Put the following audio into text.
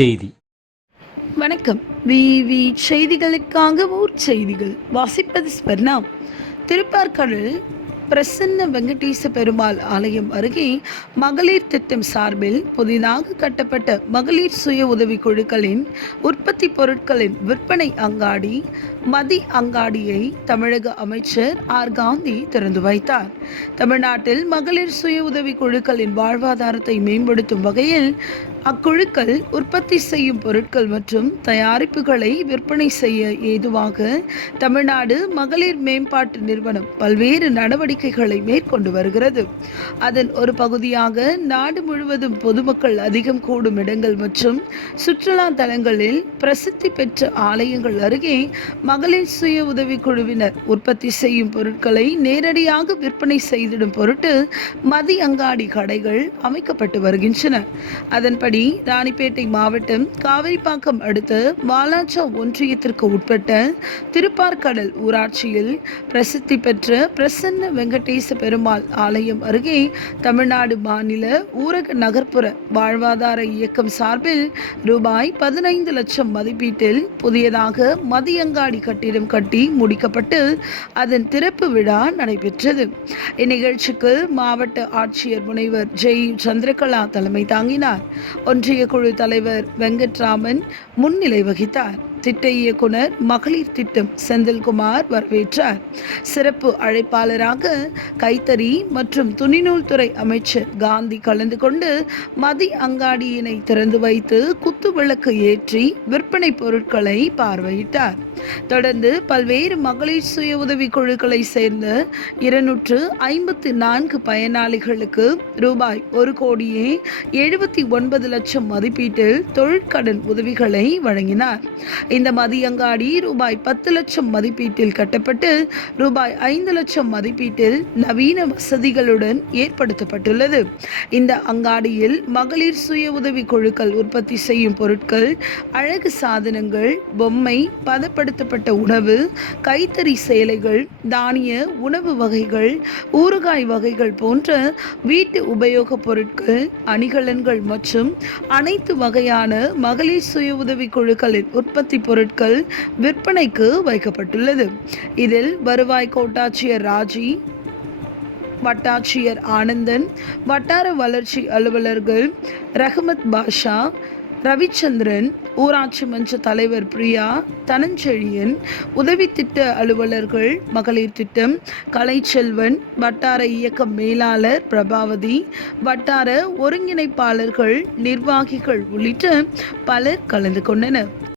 செய்தி. வணக்கம். விவி செய்திகளுக்காக ஊர் செய்திகள். வாசிப்பது ஸ்வர்ணா. திருப்பார்கடல் பிரசன்ன வெங்கடேச பெருமாள் ஆலயம் அருகே மகளிர் திட்டம் சார்பில் புதிதாக கட்டப்பட்ட மகளிர் சுய உதவி குழுக்களின் உற்பத்தி பொருட்களின் விற்பனை அங்காடி மதி அங்காடியை தமிழக அமைச்சர் ஆர். காந்தி திறந்து வைத்தார். தமிழ்நாட்டில் மகளிர் சுய உதவி குழுக்களின் வாழ்வாதாரத்தை மேம்படுத்தும் வகையில் அக்குழுக்கள் உற்பத்தி செய்யும் பொருட்கள் மற்றும் தயாரிப்புகளை விற்பனை செய்ய ஏதுவாக தமிழ்நாடு மகளிர் மேம்பாட்டு நிறுவனம் பல்வேறு நடவடிக்கை நடவடிக்கைகளை மேற்கொண்டு வருகிறது. அதன் ஒரு பகுதியாக நாடு முழுவதும் பொதுமக்கள் அதிகம் கூடும் இடங்கள் மற்றும் சுற்றுலா தலங்களில் பிரசித்தி பெற்ற ஆலயங்கள் அருகே மகளிர் சுய உதவிக்குழுவினர் உற்பத்தி செய்யும் பொருட்களை நேரடியாக விற்பனை செய்திடும் பொருட்டு மதி அங்காடி கடைகள் அமைக்கப்பட்டு வருகின்றன. அதன்படி ராணிப்பேட்டை மாவட்டம் காவிரிப்பாக்கம் அடுத்த வாலாச்சா ஒன்றியத்திற்கு உட்பட்ட திருப்பார்கடல் ஊராட்சியில் பிரசித்தி பெற்ற பிரசன்ன வெங்கடேச பெருமாள் ஆலயம் அருகே தமிழ்நாடு மாநில ஊரக நகர்ப்புற வாழ்வாதார இயக்கம் சார்பில் ரூபாய் பதினைந்து லட்சம் மதிப்பீட்டில் புதியதாக மதியங்காடி கட்டிடம் கட்டி முடிக்கப்பட்டு அதன் திறப்பு விழா நடைபெற்றது. இந்நிகழ்ச்சிக்கு மாவட்ட ஆட்சியர் முனைவர் ஜெய் சந்திரகலா தலைமை தாங்கினார். ஒன்றிய குழு தலைவர் வெங்கட்ராமன் முன்னிலை வகித்தார். திட்ட இயக்குனர் மகளிர் திட்டம் செந்தில்குமார் வரவேற்றார். சிறப்பு அழைப்பாளராக கைத்தறி மற்றும் துணிநூல் துறை அமைச்சர் காந்தி கலந்து கொண்டு மதி அங்காடியினை திறந்து வைத்து குத்து விளக்கு ஏற்றி விற்பனை பொருட்களை பார்வையிட்டார். தொடர்ந்து பல்வேறு மகளிர் சுய உதவி குழுக்களை சேர்ந்த இருநூற்று ஐம்பத்தி நான்கு பயனாளிகளுக்கு ரூபாய் ஒரு கோடியே எழுபத்தி ஒன்பது லட்சம் மதிப்பீட்டில் தொழிற்கடன் உதவிகளை வழங்கினார். இந்த மதியங்காடி ரூபாய் பத்து லட்சம் மதிப்பீட்டில் கட்டப்பட்டு ரூபாய் ஐந்து லட்சம் மதிப்பீட்டில் நவீன வசதிகளுடன் ஏற்படுத்தப்பட்டுள்ளது. இந்த அங்காடியில் மகளிர் சுய உதவி குழுக்கள் உற்பத்தி செய்யும் பொருட்கள் அழகு சாதனங்கள் பொம்மை பதப்படுத்தப்பட்ட உணவு கைத்தறி சேலைகள் தானிய உணவு வகைகள் ஊறுகாய் வகைகள் போன்ற வீட்டு உபயோகப் பொருட்கள் அணிகலன்கள் மற்றும் அனைத்து வகையான மகளிர் சுய உதவி குழுக்களின் உற்பத்தி பொருட்கள் விற்பனைக்கு வைக்கப்பட்டுள்ளது. இதில் வருவாய் கோட்டாட்சியர் ராஜி வட்டாட்சியர் ஆனந்தன் வட்டார வளர்ச்சி அலுவலர்கள் ரஹமத் பாஷா ரவிச்சந்திரன் ஊராட்சி மன்ற தலைவர் பிரியா தனஞ்செழியன் உதவி திட்ட அலுவலர்கள் மகளிர் திட்டம் கலைச்செல்வன் வட்டார இயக்க மேலாளர் பிரபாவதி வட்டார ஒருங்கிணைப்பாளர்கள் நிர்வாகிகள் உள்ளிட்ட பலர் கலந்து கொண்டனர்.